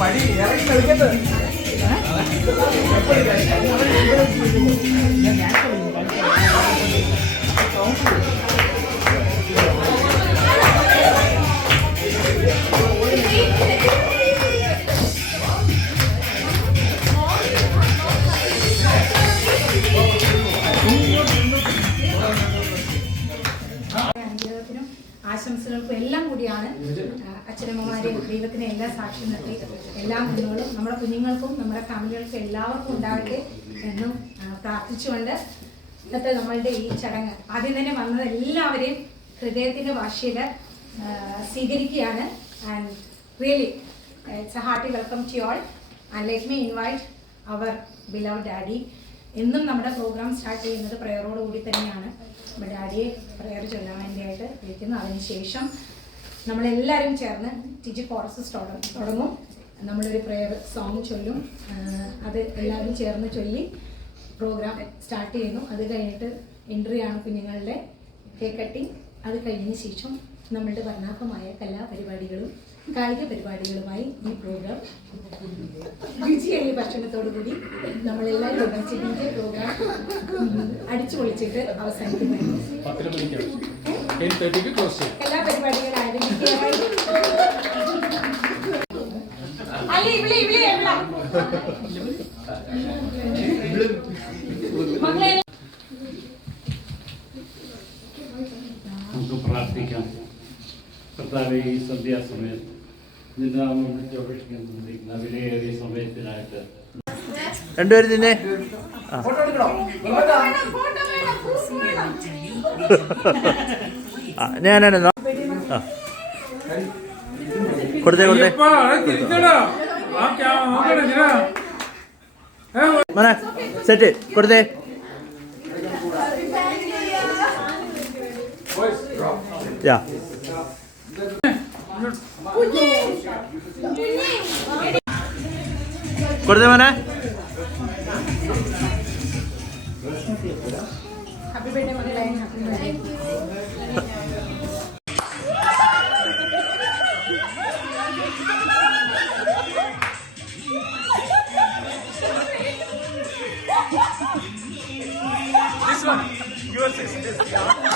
പടി ഇറങ്ങി കളിക്കുന്നത് ആശംസകൾക്കും എല്ലാം കൂടിയാണ് അച്ഛനമ്മമാരെയും ദൈവത്തിന് എല്ലാ സാക്ഷ്യം നിർത്തി എല്ലാ കുഞ്ഞുങ്ങളും നമ്മുടെ കുഞ്ഞുങ്ങൾക്കും നമ്മുടെ ഫാമിലികൾക്കും എല്ലാവർക്കും ഉണ്ടാവട്ടെ എന്നും പ്രാർത്ഥിച്ചുകൊണ്ട് ഇന്നത്തെ നമ്മളുടെ ഈ ചടങ്ങ് ആദ്യം തന്നെ വന്നത് എല്ലാവരെയും ഹൃദയത്തിൻ്റെ ഭാഷയിൽ സ്വീകരിക്കുകയാണ്. And really it's a hearty welcome to all and let me invite our beloved daddy. എന്നും നമ്മുടെ പ്രോഗ്രാം സ്റ്റാർട്ട് ചെയ്യുന്നത് പ്രയറോടുകൂടി തന്നെയാണ്. നമ്മുടെ ഡാഡിയെ പ്രയർ ചൊല്ലാൻ വേണ്ടിയായിട്ട് വിളിക്കുന്നു. അതിനുശേഷം നമ്മളെല്ലാവരും ചേർന്ന് ടിജി കോറസ് തുടങ്ങും. നമ്മളൊരു പ്രയർ സോങ് ചൊല്ലും. അത് എല്ലാവരും ചേർന്ന് ചൊല്ലി പ്രോഗ്രാം സ്റ്റാർട്ട് ചെയ്യുന്നു. അത് കഴിഞ്ഞിട്ട് എൻട്രി ആണ് കുഞ്ഞുങ്ങളുടെ കേക്ക് കട്ടിങ്. അത് കഴിഞ്ഞ ശേഷം നമ്മളുടെ വർണ്ണാഭമായ കലാപരിപാടികളും കായിക പരിപാടികളുമായി ഈ പ്രോഗ്രാം രുചിയേറിയ ഭക്ഷണത്തോടു കൂടി നമ്മളെല്ലാവരും ഒന്നിച്ച് DJ പ്രോഗ്രാം അടിച്ചു പൊളിച്ചിട്ട് അവസാനിക്കുന്നു. എല്ലാ പരിപാടികളും ആരംഭിക്കുകയായി. നമുക്ക് പ്രാർത്ഥിക്കാം. കർത്താവേ, ഈ സന്ധ്യാസമയത്ത് നിന്റെ നാമം വിളിച്ചപേക്ഷിക്കുന്ന വിലയേറിയ സമയത്തിനായിട്ട് രണ്ടുപേരും നിന്നെ ഞാനാണ് കൊടുത്തേ മോനെ സെറ്റ് കൊടുത്തേ. യാ കൊടുത്തേ മോനെ. ഹാപ്പി ബർത്ത്ഡേ മകളെ. Happy birthday. This one, yours is this.